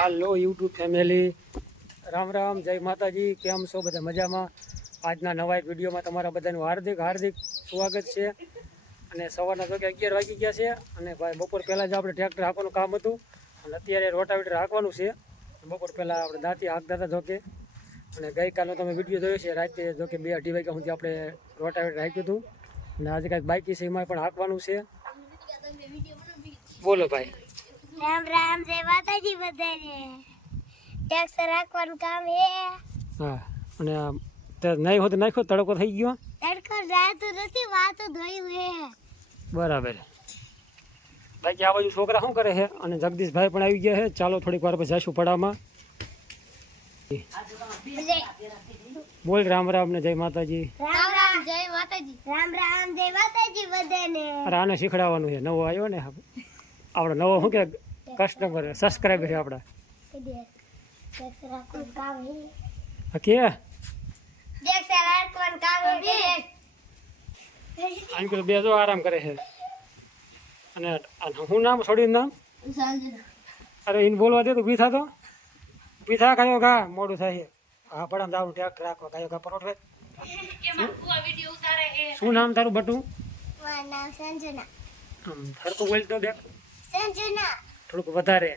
હાલો YouTube family, Ram Ram, જય માતાજી. કેમ છો બધા? મજામાં? આજના નવા એક વિડીયોમાં તમારા બધાનું હાર્દિક હાર્દિક સ્વાગત છે. અને સવારના જો કે 11 વાગી ગયા છે. અને ભાઈ બપોર પહેલાં જ આપણે ટ્રેક્ટર હાંકવાનું કામ હતું અને અત્યારે રોટાવેટર હાંકવાનું છે. બપોર પહેલાં આપણે દાંતી હાંકતા હતા જોકે. અને ગઈકાલનો તમે વિડીયો જોયો છે, રાતે જોકે 2-2:30 વાગ્યા સુધી આપણે રોટાવેટર હાંક્યું હતું. અને આજે કાંઈક બાઇકી છે એમાં પણ હાંકવાનું છે. બોલો ભાઈ. રામ રામ, જય માતાજી બધાને. ટ્રેક્ટર રાખવાનું કામ હે. હા, અને નહીં હોત નાખ્યો તડકો થઈ ગયો. તડકો જાતો નથી, વાતો ધોયું હે. બરાબર. બાકી આ બાજુ છોકરા શું કરે છે? અને જગદીશભાઈ પણ આવી ગયા છે. ચાલો થોડીક વાર પછી જઈશું પડામાં. બોલ રામ રામ ને જય માતાજી. રામ રામ, જય માતાજી. રામ રામ, જય માતાજી બધાને. અરે આને શીખડાવવાનું છે. નવો આવ્યો ને આપણે નવો શું કે કસ્ટમર સબસ્ક્રાઈબર છે આપણા. ટ્રેક્ટર રાખવાનું કામ હે. કે ટ્રેક્ટર રાખવાનું કામ હે. અંકલ બે જો આરામ કરે છે. અને હું નામ છોડીને નામ? સંજના. અરે એને બોલવા દે તો ઊભી થા, તો ઊભી થા. કયો ઘા મોડું થાય. હા પડામ જાવ ટ્રેક્ટર રાખવા. કયો ઘા પરોઠ. શું નામ તારું બટુ? મારું નામ સંજના. સરખું બોલ તો બે. સંજના. થોડુંક વધારે.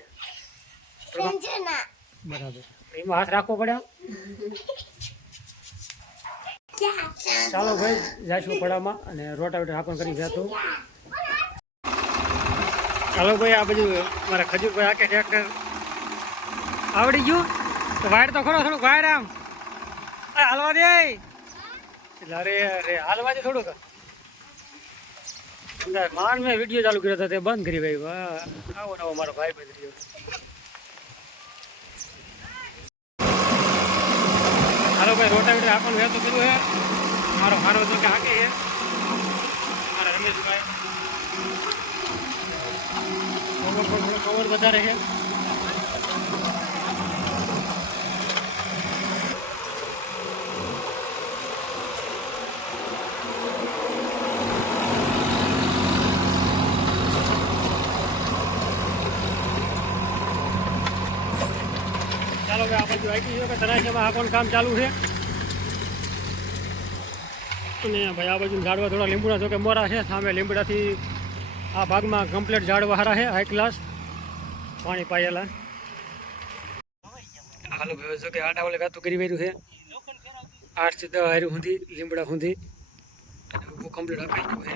સંજના. બરાબર. એમાં હાથ રાખવો પડે. ચાલો ભાઈ જઈશું પડામાં અને રોટાવેટર હાંકવાનું કરી જતું. ચાલો ભાઈ, આ બધું મારા ખજૂરભાઈ આખે ટ્રેક્ટર આવડી ગયું. તો વાયર તો ખરો, થોડુંક વાયર આમ હાલવા દે. એટલે અરે અરે હાલવા દે થોડુંક. માન મેં વિડીયો ચાલુ કર્યો હતો તે બંધ કરી ભાઈ. વાહ, આવો નવો મારો ભાઈ બંધ રહ્યો. હાલો ભાઈ, રોટાવેટર હાંકવાનું છે તો કર્યું છે. મારો હારો તો કે હાંકે છે મારા રમેશભાઈ. થોડો કવર વધારે છે. ચાલો ભાઈ, આ બાજુ આવી ગયો કે તરાશીમાં હાંકવાનું કામ ચાલુ છે. અને ભાઈ આ બાજુ ઝાડવા થોડા લીંબુડા જો કે મોરા છે. સામે લીંબડાથી આ ભાગમાં કમ્પ્લીટ ઝાડવા હારા છે, હાઈ ક્લાસ પાણી પાયેલા. હાલો ભાઈ, જો કે આડા ઓલે ગાતું કરી વર્યું છે. 8 થી 10 હારું સુધી લીંબડા સુધી કમ્પ્લીટ અપાઈ ગયું છે.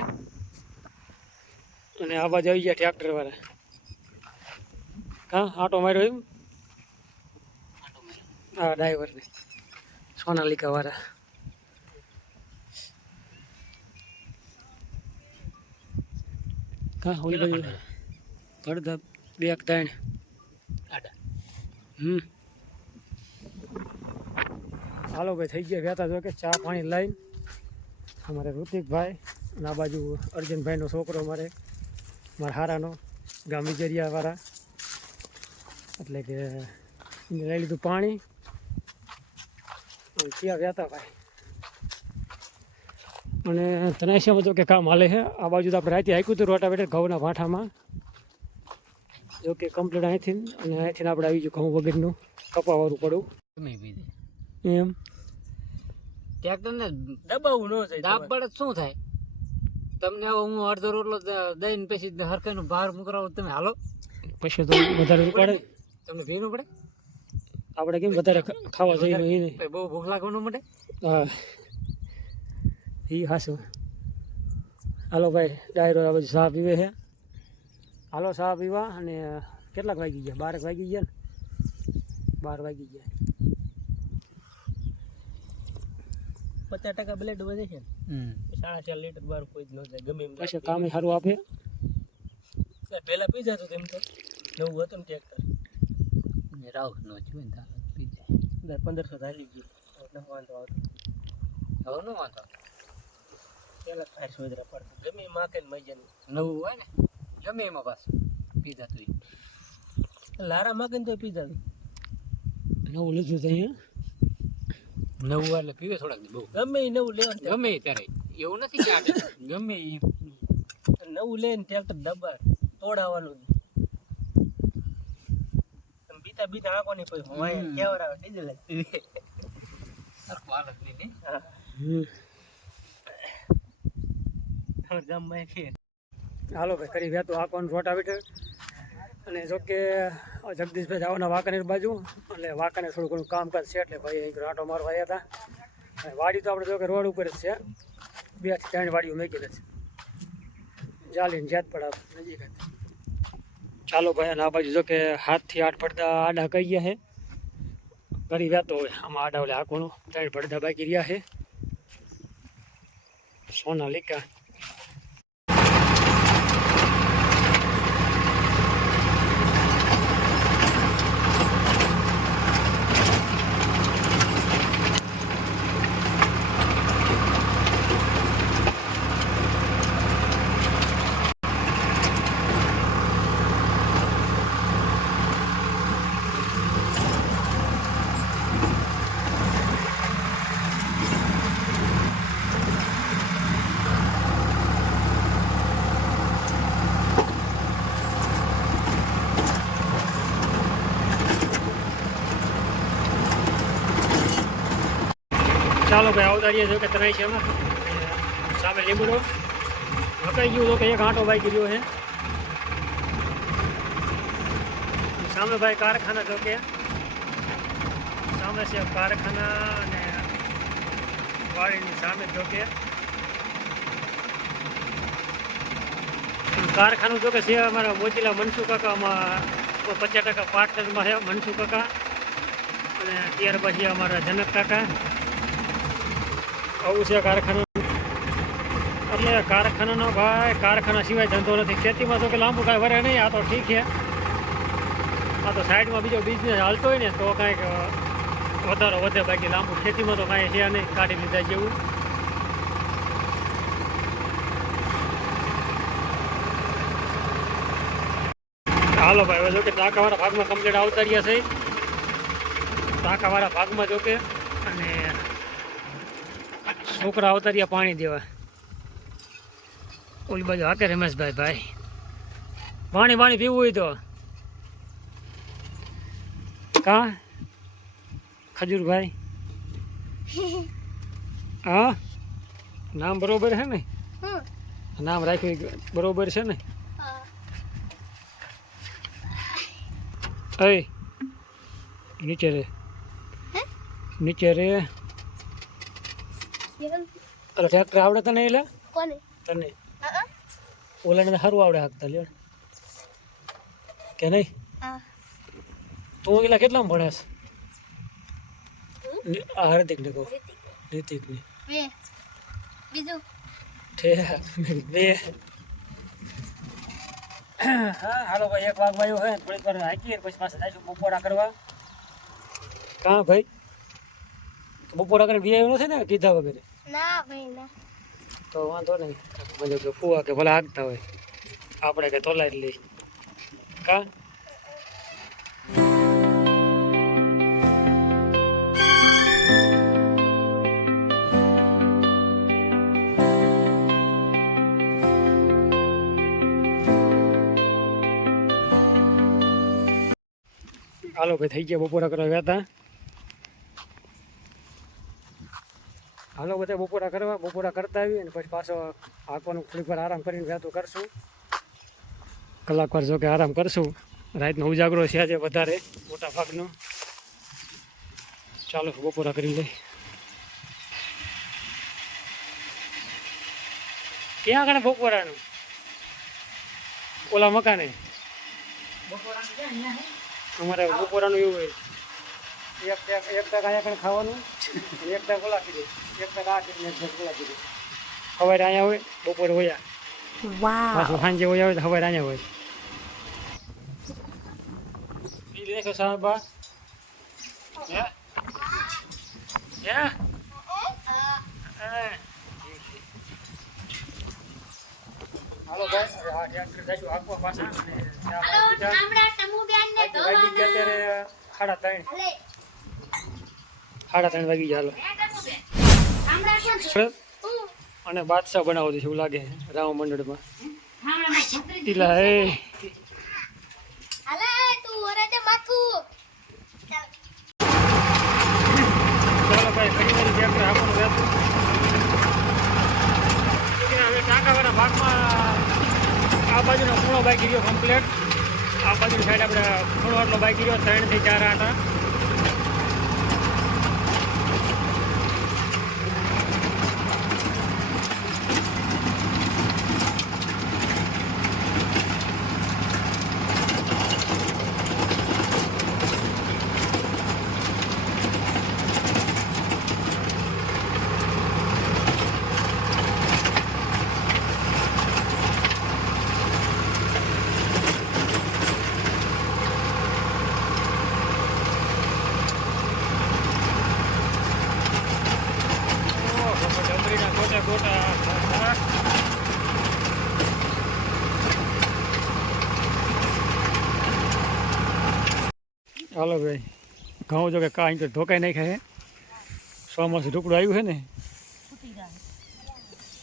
અને આ બાજુ આવી ગયા ટ્રેક્ટર વાળા. હા, આટો માર્યો એમ. હા, ડ્રાઈવરને સોનાલિકા વાળા. હા, ઓલી બાજુ અડધા 2-3 આડા. હાલો ભાઈ, થઈ ગયા વહેતા જો કે ચા પાણી લઈને. અમારે ઋતિકભાઈ અને આ બાજુ અર્જુનભાઈનો છોકરો અમારે મારા હારાનો ગામ વિજરિયાવાળા. એટલે કે એને લઈ લીધું પાણી. ત્યાં વહેતા ભાઈ. અને તનાશિયામાં જો કે કામ હાલે છે. આ બાજુ તો આપણે રાતે હાંક્યું હતું રોટાવેટર ઘઉંના ભાંઠામાં. જો કે કમ્પ્લીટ અહીંથી અને અહીંથી આપણે આવી ગયું ઘઉં વગરનું કપાવાળું પડું એમ. ટ્રેક્ટરને દબાવવું ન થાય. દાબ પડે શું થાય? તમને હું અડધો રોટલો દઈને પછી હરખાઈનું બહાર મુકરાવું, તમે હાલો પછી તો વધારે પડે. તમને ભીનું પડે. આપણે કેમ વધારે ખાવા જોઈએ એને. બહુ ભૂખ લાગવાનું મળે. હા, એ હાશું. હાલો ભાઈ, ડાયરો આ બધું ચા પીવે છે. હાલો ચા પીવા. અને કેટલાક વાગી ગયા? 12 વાગી ગયા ને? 12 વાગી ગયા. 50% બ્લેડ વધે છે. 4.5 લીટર બાર કોઈ જ ન જાય. ગમે એમ પછી કામે સારું આપે. પહેલા પી જતું તેમ તો નવું હતું ને ટ્રેક્ટર. રાવ નો જોઈને પી જાય. 1500 ચાલી ગયું. વાંધો આવતો હવે નો વાંધો. પેલા 500 વધરા પડતું. ગમે એ માકે ને મજા નવું હોય ને ગમે એમાં પાછું પી જતું. લારા માકે ને તો પી જતું. નવું લીધું તો અહીંયા નવું એટલે પીવે થોડાક બહુ. ગમે એ નવું લેવાનું, ગમે ત્યારે એવું નથી કે આપણે ગમે એ નવું લઈને ટ્રેક્ટર દબાય તોડાવવાનું. બીતા પેલા બીજા આંકો નહીં પછી હું કેવર આવે ડીઝલ સરખું હાલત નહીં ગામમાં કે હાલો ભાઈ કરી વ્યા તો આંકોનું રોટાવેટર. અને જો કે જગદીશભાઈ જવાના વાંકાનેર બાજુ, એટલે વાંકાને થોડું ઘણું કામકાજ છે એટલે ભાઈ અહીં આંટો મારવા આવ્યા હતા. અને વાડી તો આપણે જો કે રોડ ઉપર જ છે, 2 થી 3 વાડીઓ મેકેલી છે, જાલીને જાત પડા નજીક જ. ચાલો ભાઈ, અને આ બાજુ જો કે 7 થી 8 પડદા આડા કહી ગયા છે. કરી વ્યા તો હોય આમાં આડા ઓલે આંકોનું 3 પડદા બાકી રહ્યા છે. સોનાલિકા ચાલો ભાઈ આવતા રહીએ જો કે તરાઈ છે એમાં સામે લીમડો હકાઈ ગયું તો કે એક આંટો બાકી રહ્યો છે. સામે ભાઈ કારખાના જો કે સામે છે કારખાના, અને વાડીની સામે જો કે કારખાનું જો કે છે અમારા મોતીલા મનસુખ કાકામાં 50% પાર્ટનરમાં છે મનસુખ કાકા, અને ત્યાર પછી અમારા જનક કાકા. આવું છે કારખાનું. એટલે કારખાનાનો ભાઈ કારખાના સિવાય ધંધો નથી. ખેતીમાં તો કે લાંબુ કાંઈ વરે નહીં, આ તો ઠીક છે. આ તો સાઈડમાં બીજો બિઝનેસ હાલતો હોય ને તો કાંઈક વધારો વધે, બાકી લાંબુ ખેતીમાં તો કાંઈ છે નહીં, કાઢી લીધા જેવું. હાલો ભાઈ, હવે જો કે ટાંકાવાળા ભાગમાં કમ્પ્લીટ આવતા રહ્યા છે. ટાંકાવાળા ભાગમાં જો કે અને છોકરા આવતા રહ્યા પાણી દેવા. ઓલી બાજુ હાકે રમેશભાઈ ભાઈ પાણી પીવું હોય તો કા ખજૂરભાઈ. હા, નામ બરોબર છે ને? નામ રાખ્યું બરોબર છે ને? અય નીચે રે, નીચે રે. અરે ટ્રેક્ટર આવડે તને? એટલે કોને? તને ઓલાને સારું આવડે હાંકતા લે કે નહીં? તું એલા કેટલામાં ભણેશ? હાર્દિક ને કહું, રિતિક ને બીજું બે. હા હાલો ભાઈ, 1 વાગ વાયો હે, થોડીક વાર હાંકીએ પછી પાછા જઈશું બપોરા કરવા. કાં ભાઈ બપોરા કરીને બી આવ્યો નથી ને કીધા વગેરે? ના ભાઈ ના. તો વાંધો નહીં, મને કે ફુવા કે ભલે હાંકતા હોય, આપણે કે તોલાઈ જ લઈ. કા હાલો ભાઈ, થઈ ગયા બપોરા કરવા ગયા હતા. હાલો બધા બપોરા કરવા, બપોરા કરતા આવી અને પછી પાછો આંખવાનું થોડીક વાર આરામ કરીને વ્યાતો કરશું. કલાક વાર જો કે આરામ કરશું. રાતનો ઉજાગરો છે આજે વધારે મોટા ભાગનો. ચાલો બપોરા કરી લઈ. ક્યાં આગળ બપોરાનું? ઓલા મકાને અમારે બપોરાનું એવું હોય, એક ટક અહીંયા કણે ખાવાનું, 1 ટક ઓલા કીધું, 1 ટક આ કીધું, 1 ટક ઓલા કીધું. સવારે અહીંયા હોય, બપોરે હોયા. પાછું સાંજે હોય આવે તો સવારે અહીંયા હોય. દેખો સાહેબા હાલો ભાઈ, આ ટ્રેક્ટર જઈશું હાંકવા પાછા. વાગી ગયા ત્યારે 3:30 વાગી ગયા. હાલો અને બાદશાહ બનાવો છે એવું લાગે રામ મંડળમાં. ટીલા એ અલે તું ઓરે તે માથું ખૂણો બાકી રહ્યો કમ્પ્લેટ. આ બાજુ સાઈડ આપણે ખૂણો એટલો બાકી રહ્યો 3 થી 4 આટા. ડમરીના ગોટા ગોટા. હાલો ભાઈ, ઘઉં જો કે કાંઈ તો ઢોકાઈ નાખ્યા હે. ચોમાસું ઢુકડું આવ્યું છે ને,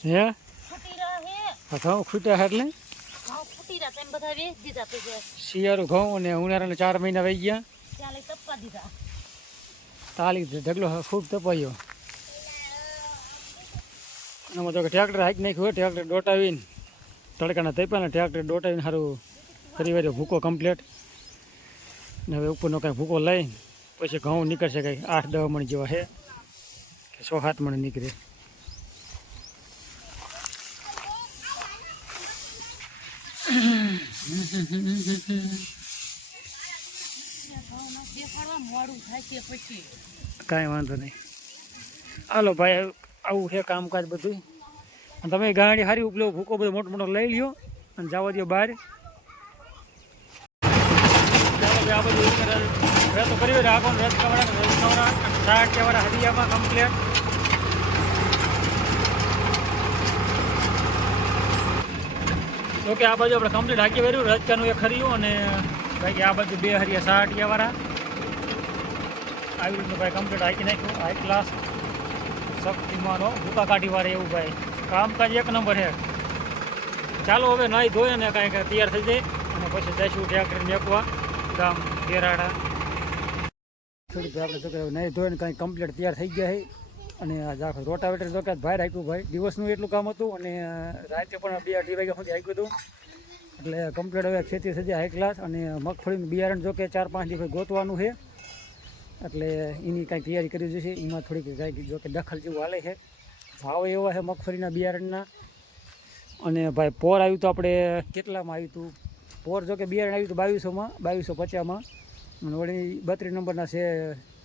હે હા ઘઉં ખૂટ્યા છે એટલે શિયાળું ઘઉં અને ઉનાળાના 4 મહિના વહી ગયા. તાલી ઢગલો ખૂબ તપાયો. આમાં તો કે ટ્રેક્ટર હાંકી નાખ્યું હોય, ટ્રેક્ટર દોટાવીને તડકાના તપ્યાને ટ્રેક્ટર દોટાવીને સારું ફરી વાર ભૂકો કમ્પ્લીટ. ને હવે ઉપરનો કાંઈ ભૂકો લઈને પછી ઘઉં નીકળશે કંઈ 8-10 મણ જેવા છે કે 6-7 મણ નીકળે. કાંઈ વાંધો નહીં. હાલો ભાઈ, આવું છે કામકાજ બધું. અને તમે ગાડી સારી ઉપલો ભૂકો બધો મોટો મોટો લઈ લ્યો અને જવા દો બહાર. ચાલો ભાઈ, આ બધું રસ તો કરી રાખો ને રસકાવાળા 60 વાળા હરિયામાં કમ્પ્લેટ. જોકે આ બાજુ આપણે કમ્પ્લીટ હાકી વર્યું રજકાનું એક હરિયું અને ભાઈ આ બાજુ 2 હરિયા 60 વાળા આવી રીતનું ભાઈ કમ્પ્લીટ હાકી નાખ્યું. હાઈ ક્લાસ શક્તિમાનો ભૂકા કાઢીવાળા એવું ભાઈ કામકાજ 1 નંબર છે. ચાલો હવે નાહી ધોઈએ ને કાંઈક તૈયાર થઈ જાય અને પછી જઈશું ટ્રેક્ટર મેકવા ગામ ગેરાડા. થોડીક આપણે જો કે નાહી ધોઈને કાંઈ કમ્પ્લીટ તૈયાર થઈ ગયા છે. અને આખું રોટાવેટર જો કે બહાર હાંક્યું ભાઈ. દિવસનું એટલું કામ હતું અને રાતે પણ 2-2:30 વાગ્યા સુધી હાંક્યું હતું. એટલે કમ્પ્લીટ હવે ખેતી થઈ જાય હાઈ ક્લાસ. અને મગફળીનું બિયારણ જો કે 4-5 દિવસ ગોતવાનું છે. એટલે એની કાંઈ તૈયારી કરી જશે. એમાં થોડીક કાંઈક જો કે દખલ જેવું હાલે છે. ભાવ એવા છે મગફળીના બિયારણના. અને ભાઈ પોર આવ્યું તો આપણે કેટલામાં આવ્યું હતું પોર? જો કે બિયારણ આવ્યું હતું 2200માં, 2250માં. અને વળી 32 નંબરના છે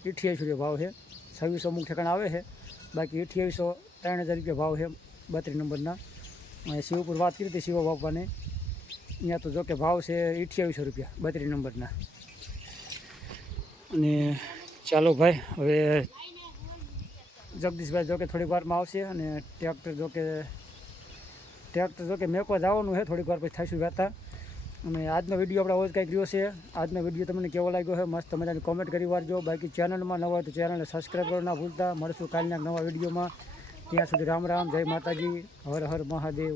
8800 ભાવ છે. 2600 અમુક ઠેકાણા આવે છે, બાકી 2800 3000 રૂપિયા ભાવ છે 32 નંબરના. અને શિવપુર વાત કરી હતી શિવા બાપાને, અહીંયા તો જો કે ભાવ છે 2800 રૂપિયા 32 નંબરના. અને ચાલો ભાઈ, હવે જગદીશભાઈ જો કે થોડીક વારમાં આવશે. અને ટ્રેક્ટર જો કે મેકવા જવાનું છે થોડીક વાર પછી થઈશું ગાતા. અને આજનો વિડીયો આપણે આવો જ કંઈક રહ્યો છે. આજનો વિડીયો તમને કેવો લાગ્યો છે મસ્ત મજાની કોમેન્ટ કરી વારજો. બાકી ચેનલમાં નવા હોય તો ચેનલને સબસ્ક્રાઈબ કરવા ના ભૂલતા. મળશું કાલના નવા વિડીયોમાં. ત્યાં સુધી રામ રામ, જય માતાજી, હર હર મહાદેવ.